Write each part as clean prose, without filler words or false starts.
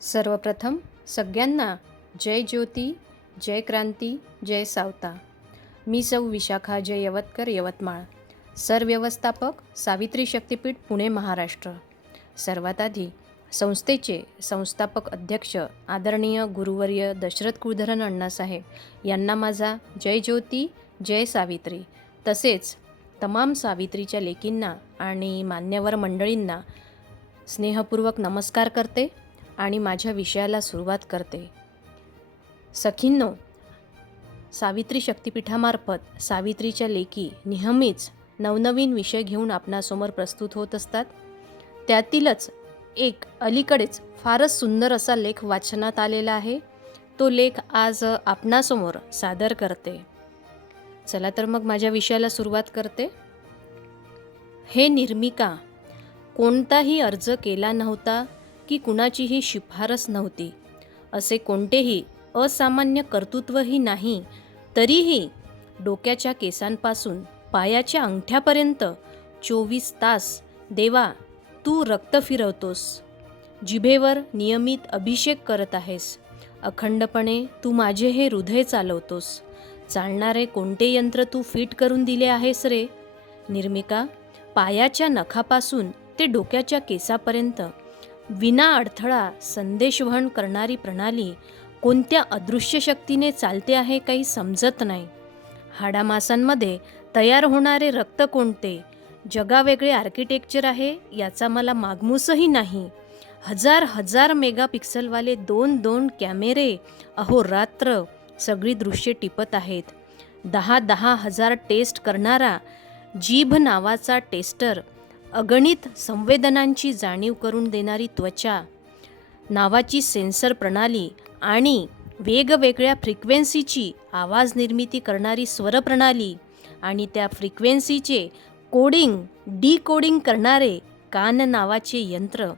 सर्वप्रथम सगळ्यांना जय ज्योती, जय क्रांती, जय सावता. मी सौ विशाखा जय यवतकर, यवतमाळ. सरव्यवस्थापक, सावित्री शक्तीपीठ, पुणे, महाराष्ट्र. सर्वात आधी संस्थेचे संस्थापक अध्यक्ष आदरणीय गुरुवर्य दशरथ कुलधरण अण्णासाहेब यांना माझा जय ज्योती, जय सावित्री. तसेच तमाम सावित्रीच्या लेकींना आणि मान्यवर मंडळींना स्नेहपूर्वक नमस्कार करते आणि माझ्या विषयाला सुरुवात करते. सखींनो, सावित्री शक्तिपीठामार्फत सावित्रीच्या लेकी नेहमीच नवनवीन विषय घेऊन आपणासमोर प्रस्तुत होत असतात. त्यातीलच एक अलीकडेच फारच सुंदर असा लेख वाचनात आलेला आहे. तो लेख आज आपणासमोर सादर करते. चला तर मग माझ्या विषयाला सुरुवात करते. हे निर्मिका, कोणताही अर्ज केला नव्हता की कुणाचीही शिफारस नव्हती. असे कोणतेही असामान्य कर्तृत्वही नाही. तरीही डोक्याच्या केसांपासून पायाच्या अंगठ्यापर्यंत 24 तास देवा तू रक्त फिरवतोस. जिभेवर नियमित अभिषेक करत आहेस. अखंडपणे तू माझे हे हृदय चालवतोस. चालणारे कोणते यंत्र तू फिट करून दिले आहेस रे निर्मिका. पायाच्या नखापासून ते डोक्याच्या केसापर्यंत विना अडथळा संदेशवहन करणारी प्रणाली कोणत्या अदृश्य शक्तीने चालते आहे काही समजत नाही. हाडामासांमध्ये तयार होणारे रक्त कोणते जगावेगळे आर्किटेक्चर आहे याचा मला मागमूसही नाही. हजार हजार मेगापिक्सलवाले 2 कॅमेरे अहोरात्र सगळी दृश्ये टिपत आहेत. 10 हजार टेस्ट करणारा जीभ नावाचा टेस्टर, अगणित संवेदनांची जाणीव करून देणारी त्वचा नावाची सेन्सर प्रणाली आणि वेगवेगळ्या फ्रिक्वेन्सीची आवाज निर्मिती करणारी स्वरप्रणाली आणि त्या फ्रिक्वेन्सीचे कोडिंग डिकोडिंग करणारे कान नावाचे यंत्र,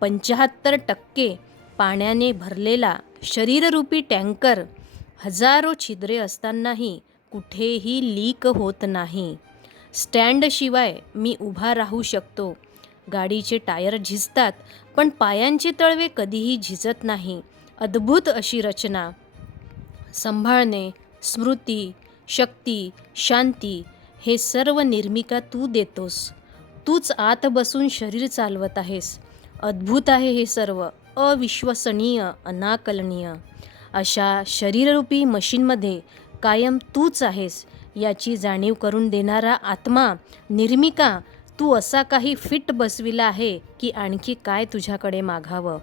75% पाण्याने भरलेला शरीररूपी टँकर, हजारो छिद्रे असतानाही कुठेही लीक होत नाही. स्टँडशिवाय मी उभा राहू शकतो. गाडीचे टायर झिजतात पण पायांचे तळवे कधीही झिजत नाही. अद्भुत अशी रचना. सांभाळणे, स्मृती, शक्ती, शांती हे सर्व निर्मिका तू देतोस. तूच आत बसून शरीर चालवत आहेस. अद्भुत आहे हे सर्व, अविश्वसनीय, अनाकलनीय. अशा शरीररूपी मशीनमध्ये कायम तूच आहेस याची जाणीव करून देणारा आत्मा निर्मिका. तू असा काही फिट बसविला आहे की आणखी काय तुझ्याकडे मागावं.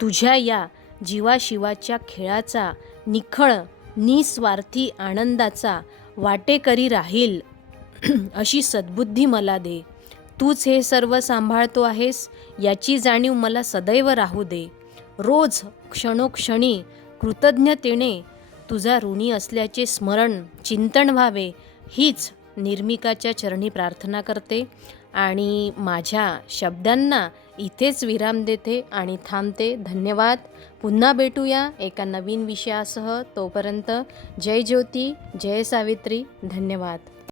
तुझ्या या जीवाशिवाच्या खेळाचा निखळ निस्वार्थी आनंदाचा वाटेकरी राहील अशी सद्बुद्धी मला दे. तूच हे सर्व सांभाळतो आहेस याची जाणीव मला सदैव राहू दे. रोज क्षणोक्षणी कृतज्ञतेने तुझा ऋणी असल्याचे स्मरण चिंतन व्हावे हीच निर्मिकाच्या चरणी प्रार्थना करते आणि माझ्या शब्दांना इथेच विराम देते आणि थांबते. धन्यवाद. पुन्हा भेटूया एका नवीन विषयासह. तोपर्यंत जय ज्योती, जय सावित्री. धन्यवाद.